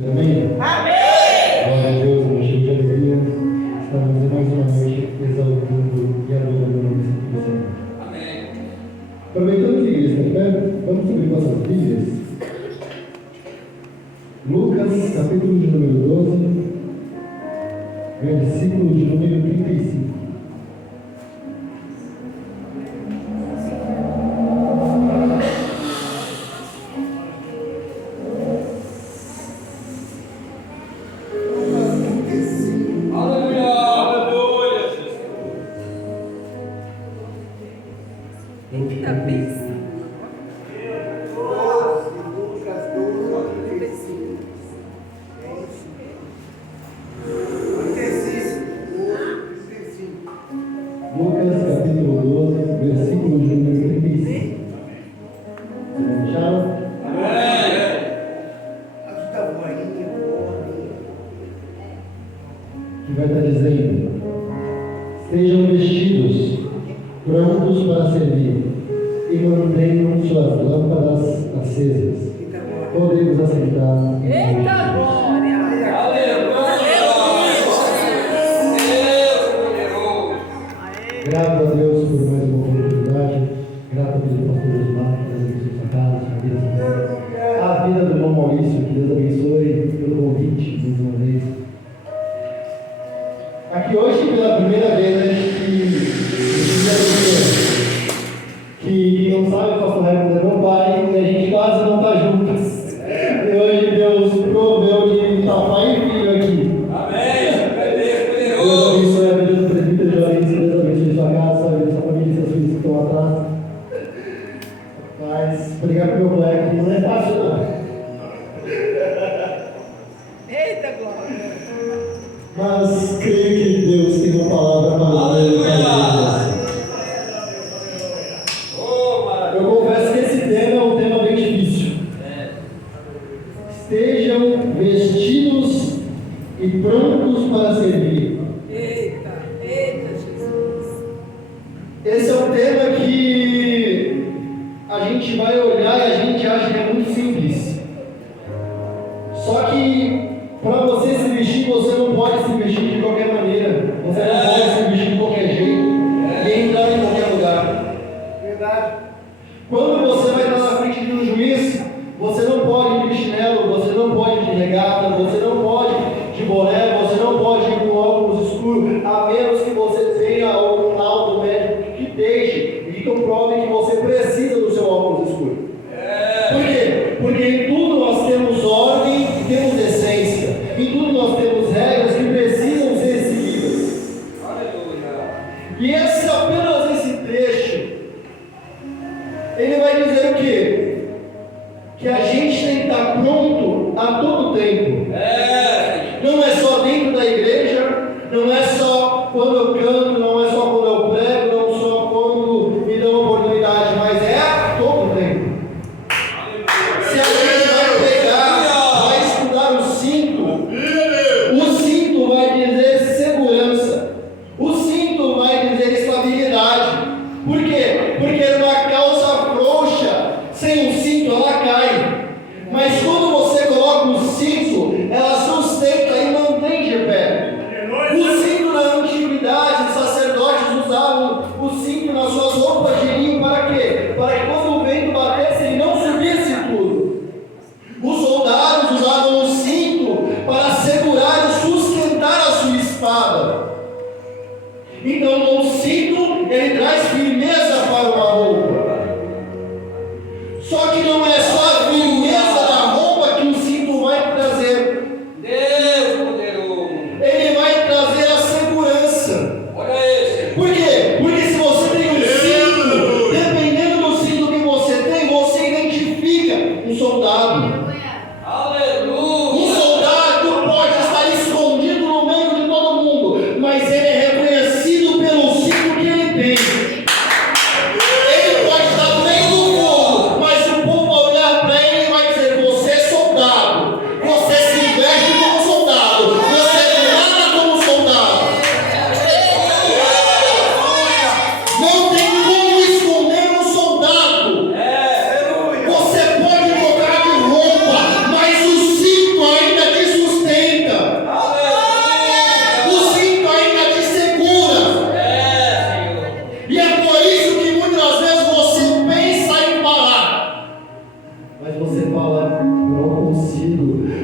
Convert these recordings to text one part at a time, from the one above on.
Amém? Amém! Glória a Deus, uma cheia de alegria. Estamos mais uma noite exaltando e adorando o nome do Senhor. Amém. Aproveitando que a igreja está de pé, vamos abrir nossas Bíblias. Lucas, capítulo de número 12, versículo de número 35. Mas quando você coloca o cinto,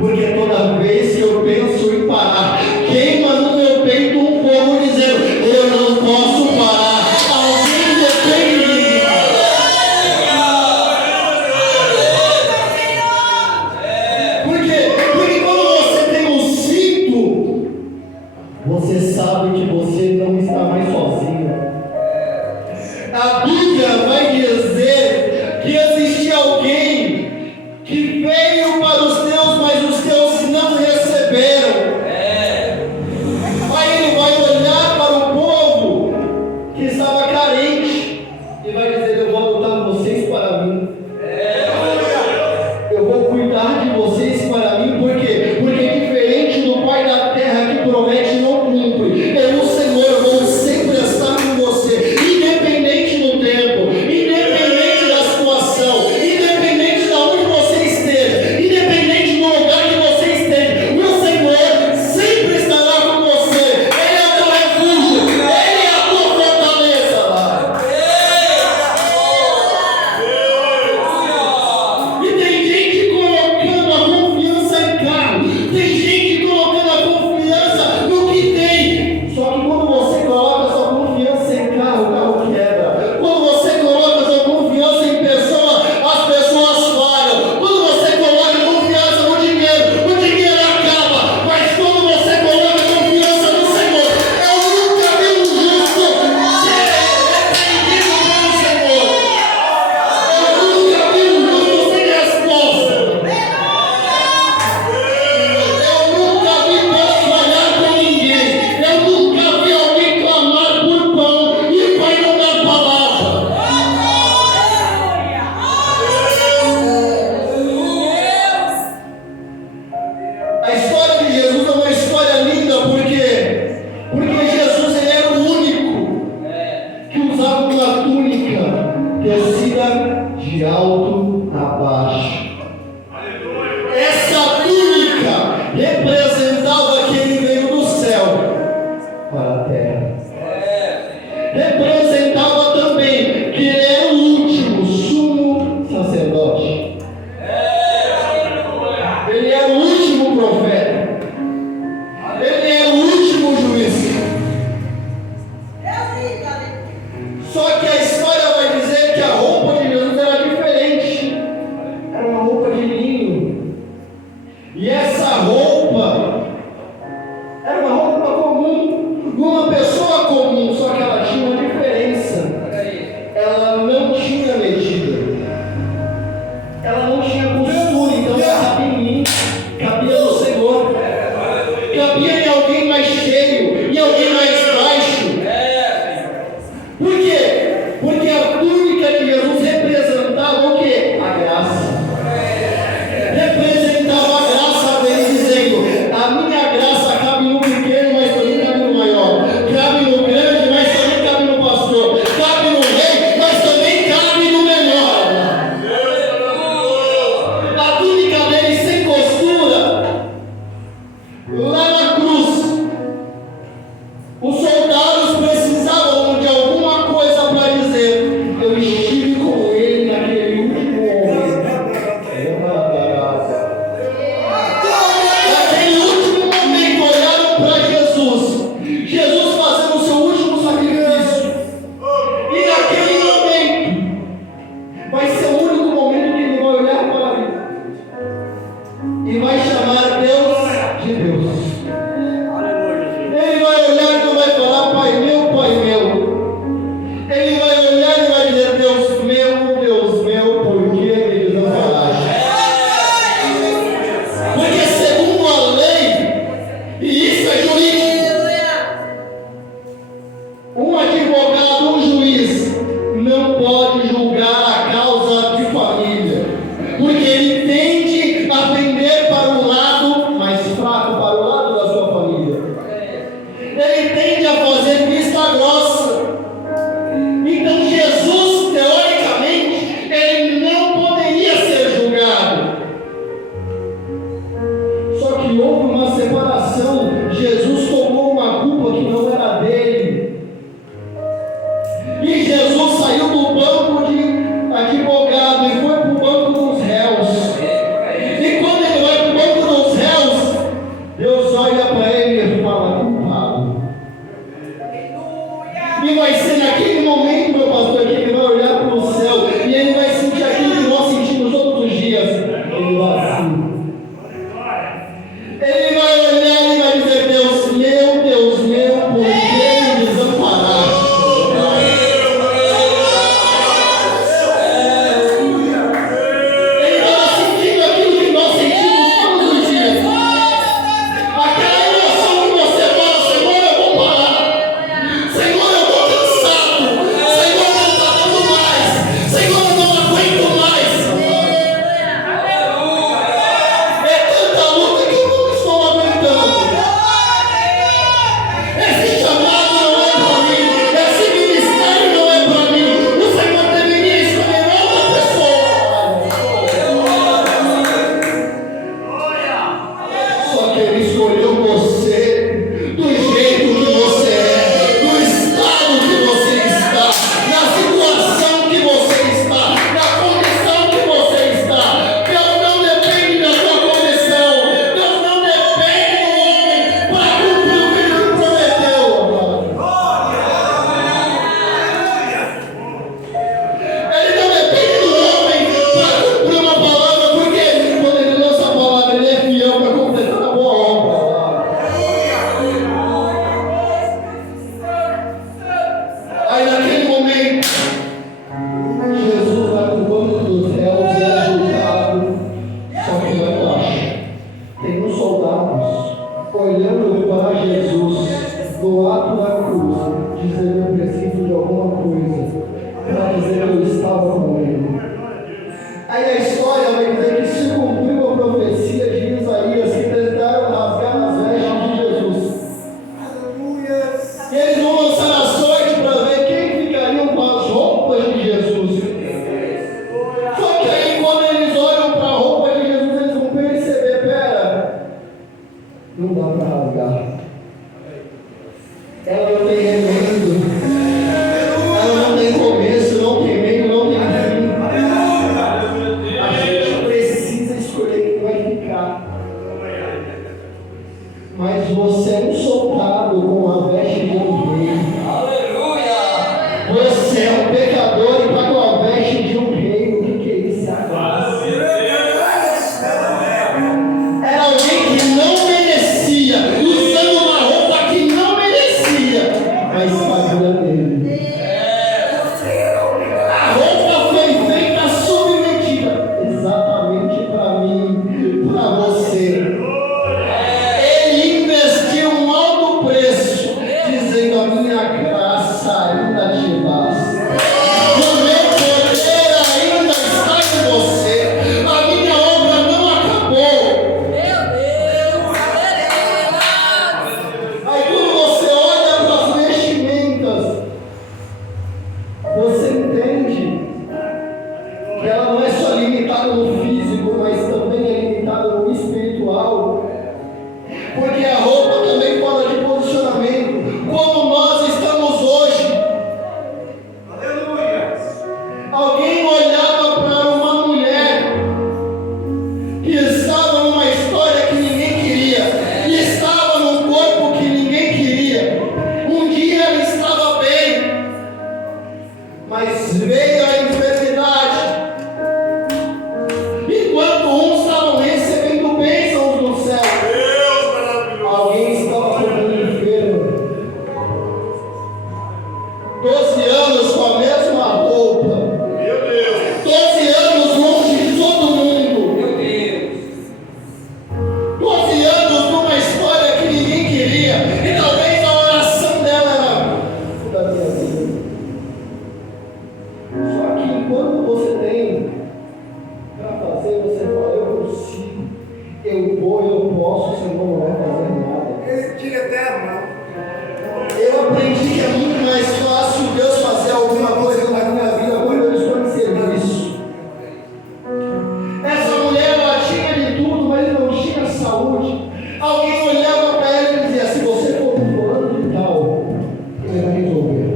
porque toda vez que eu penso em parar, queima no meu peito um fogo dizendo: eu não posso parar, alguém depende de mim. Por quê? Porque quando você tem um cinto, você sabe que você não está mais sozinho. A Bíblia vai dizer que existia alguém que veio para os teus, mas os teus não receberam. Aí ele vai olhar para o povo que estava carente e vai dizer: eu vou adotar vocês para mim. Eu vou cuidar de vocês para mim. Por quê? Porque diferente do Pai da terra que promete e não cumpre, eu, o Senhor, vou sempre estar com você, independente do tempo, independente da situação, independente de onde você esteja, independente do lugar que você esteja, o Senhor sempre estará com você. Ele é o teu refúgio, Ele é a tua fortaleza. E tem gente colocando a confiança em carro, tem gente colocando a confiança no que tem. Só que quando você coloca sua confiança em carro, o carro quebra. Quando você coloca sua confiança em pessoa, as pessoas falham. Quando você coloca confiança no dinheiro, o dinheiro acaba. Mas quando você coloca confiança no Senhor, eu nunca vi um justo ser repreendido pelo Senhor. Eu nunca vi um justo sem resposta. Eu nunca vi Deus falhar com ninguém. Eu nunca vi alguém clamar por pão e o Pai não dar palavra. A história de Jesus é uma história linda porque Jesus, ele era o único que usava uma túnica tecida de alto a baixo. Essa túnica representava que ele veio do céu para a terra. Representava também que ele era o último sumo sacerdote. Ele era o último profeta. Ele era o último juiz. Só que a história vai dizer que a roupa de Jesus era diferente. Era uma roupa de linho. E essa roupa era uma roupa comum, de uma pessoa comum, só que ela tinha uma diferença. Ela não tinha medida. Ela não tinha costura, então cabia em mim, cabia no Senhor. Cabia em alguém mais cheio, em alguém mais baixo. Por quê? Porque a túnica de Jesus representava o quê? A graça. Representava a graça dele, dizendo: a minha graça cabe no pequeno, mas também cabe no maior. Cabe no grande, mas também cabe no pastor. Cabe no rei, mas também cabe no menor. A túnica dele sem costura, lá na cruz, os soldados precisavam de alguma coisa para dizer: eu estive com ele naquele último momento. Naquele último momento, olharam para Jesus, Jesus fazendo o seu último sacrifício. E naquele momento, vai ser o único momento que ele vai olhar para mim e vai chamar Deus de Deus. Ele vai olhar e não vai falar: Pai meu, Pai meu. Ele vai olhar e vai dizer: Deus meu, por que me desamparaste? Porque segundo a lei, e isso é jurídico, um advogado, um juiz, não pode julgar a causa de família, porque ele tende a pender para um lado mais fraco, para o lado da sua família. Ele tende a fazer vista grossa. Então Jesus, teoricamente, ele não poderia ser julgado. Só que houve uma separação. Jesus tomou uma culpa que não era dele. E Jesus saiu do banco de advogado e foi para o banco dos réus. E quando ele vai para o banco dos Ele vai olhar e vai dizer: Deus meu, por que me desamparaste? Ele estava sentindo aquilo que nós sentimos todos os dias. Aquela emoção que você fala: Senhor, eu vou parar. Senhor, eu estou cansado. Senhor, não está dando mais. Senhor, eu não aguento mais. É tanta luta que eu não estou aguentando. Esse chamado não é para mim. Esse ministério não é para mim. O Senhor deveria escolher outra pessoa. Só que Ele escolheu você do jeito que você é, do estado que você está, na situação que você está, na condição que você está. Deus não depende da sua condição. Deus não depende do homem para cumprir o que Ele te prometeu. Ele não depende do homem para cumprir uma palavra, porque quando Ele lança a palavra, Ele é fiel para completar a boa obra. Aí naquele momento, Jesus vai para o banco dos réus e é julgado. Só que lá embaixo tem uns soldados olhando para Jesus do lado da cruz, dizendo: eu preciso de alguma coisa para dizer que eu estava com ele. Aí a história vai dizer que se cumpriu a profecia de Isaías, que tentaram rasgar as vestes de Jesus. E eles vão lançar a sorte para ver quem ficariam com as roupas de Jesus. Só que aí, quando eles olham para a roupa de Jesus, eles vão perceber: pera, não dá para rasgar. Ela não tem remendo. Ela não tem começo, não tem meio, não tem fim. A gente precisa escolher quem vai ficar. Mas você é um soldado com a veste de um rei. Você é um pecador e está com a veste de um rei. O que é isso? Era alguém que não merecia, usando uma roupa que não merecia, mas fazia dele. A roupa foi feita submetida exatamente para mim, para você. Ele investiu um alto preço, dizendo: a minha graça ainda te basta. O meu poder ainda está em você. A minha obra não acabou. Aí quando você olha para as vestimentas, você entende que ela não é só limitada no físico, mas também é limitada no espiritual. Porque a roupa também fala de posicionamento. Como nós estamos hoje. Alguém olhava para uma mulher que estava numa história que ninguém queria, e estava num corpo que ninguém queria. Um dia ela estava bem, mas veio a enfermidade. Enquanto uns estavam recebendo bênçãos do céu, alguém estava ficando enfermo. 12 anos com a mesma roupa. 12 anos longe de todo mundo. 12 anos numa história que ninguém queria. E talvez a oração dela era: da minha vida. Só que enquanto você tem para fazer, você fala: eu consigo, eu vou, eu posso, o Senhor não vai fazer nada. Ele tira até a mão. Eu aprendi que é muito mais fácil Deus fazer alguma coisa na minha vida quando eu estou em serviço. Essa mulher, ela tinha de tudo, mas não tinha saúde. Alguém olhava para ela e dizia: se você for para o fulano de tal, ele vai resolver.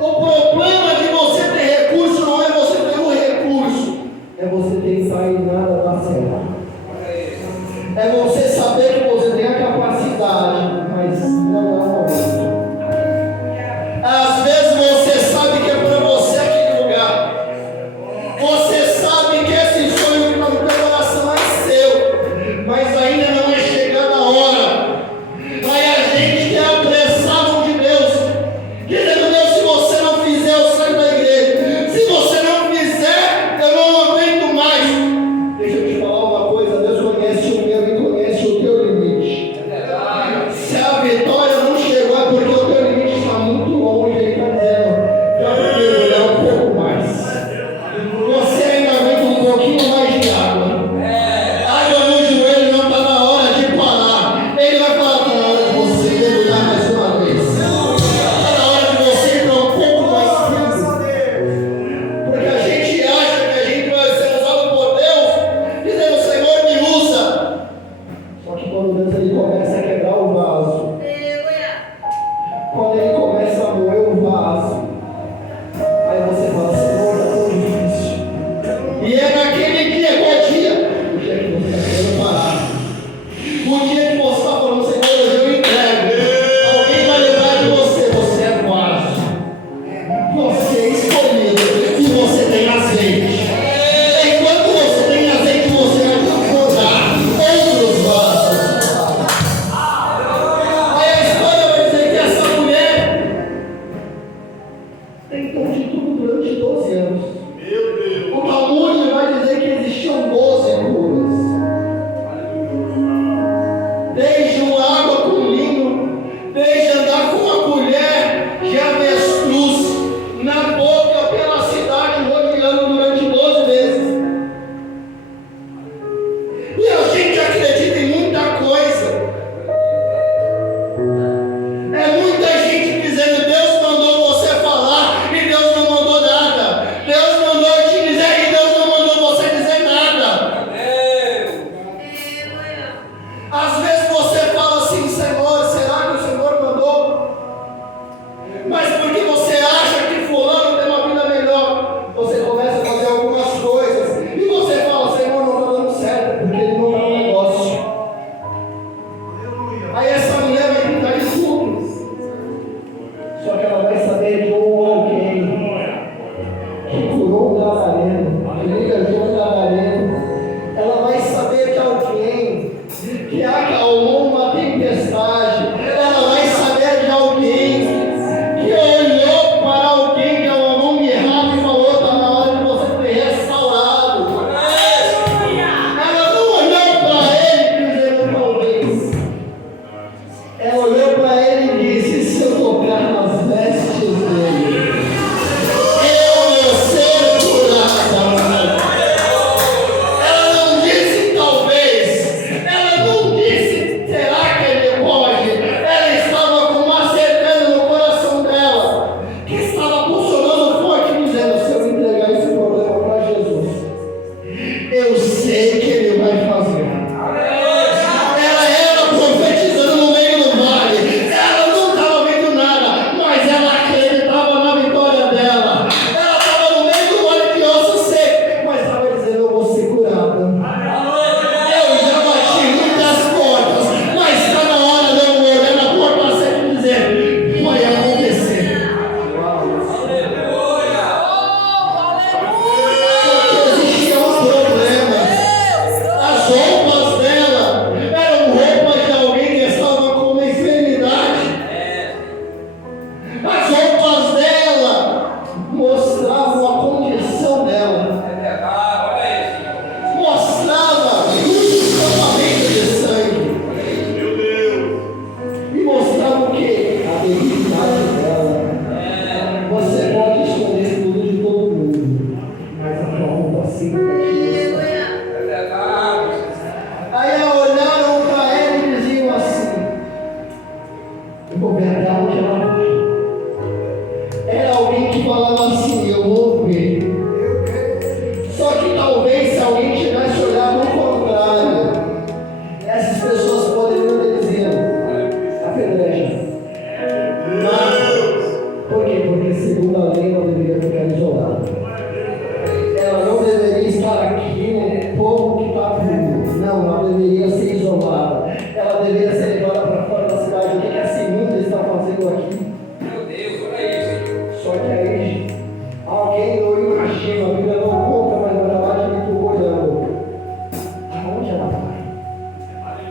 O problema de você ter recurso não é você ter o recurso, é você tentar e nada dar certo. É você saber que você tem a capacidade, mas não é o momento. Às vezes você sabe que é para você aquele lugar. Você sabe que esse sonho que está no teu coração é seu. mas ainda não é chegada a hora. Aí a gente quer apressar a mão de Deus, dizendo: Deus, se você não fizer, eu saio da igreja. Se você não fizer, eu não aguento mais. Deixa eu te falar uma coisa: Deus conhece o meu e conhece o teu limite. Se a vitória não chegou, é porque o teu limite está muito longe. Ele está dizendo: já mergulhar um pouco mais. Você ainda aguenta um pouquinho mais de água. Água no joelho não está na hora de parar. Ele vai falar: está na hora de você mergulhar mais uma vez. Está na hora de você ir para um pouco mais fundo. Porque a gente acha que a gente vai ser usado por Deus, dizendo: Senhor, me usa. Só que quando Deus ele começa a quebrar o vaso, quando ele começa a moer o vaso, aí você fala: Senhor, está tão difícil. E é naquele dia, qual dia? O dia que você está querendo parar. O dia que você está falando: Senhor, hoje eu entrego. Alguém vai lembrar de você: você é vaso, você é escolhido e você tem azeite. Enquanto você tem azeite, você vai transbordar outros vasos. Aí a história vai dizer que essa mulher tentou de tudo durante 12 anos. O Talmud vai dizer que existiam 12 curas. Desde uma água com linho, desde andar com uma colher de avestruz na boca pela cidade, rodeando durante 12 meses. E a gente acredita em muita coisa. É muita gente dizendo: Deus mandou você falar e Deus não mandou nada. Deus mandou te dizer e Deus não mandou você dizer nada. Às vezes você fala assim: Senhor, será que o Senhor mandou? Mas porque você acha que fulano tem uma vida melhor, você começa a fazer algumas coisas e você fala: Senhor, não está dando certo, porque ele não dá um negócio. Aí essa mulher vai tentar de tudo, só que ela vai saber de alguém que curou o gadareno, que libertou o gadareno. Ela vai saber de alguém que há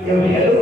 Eu quero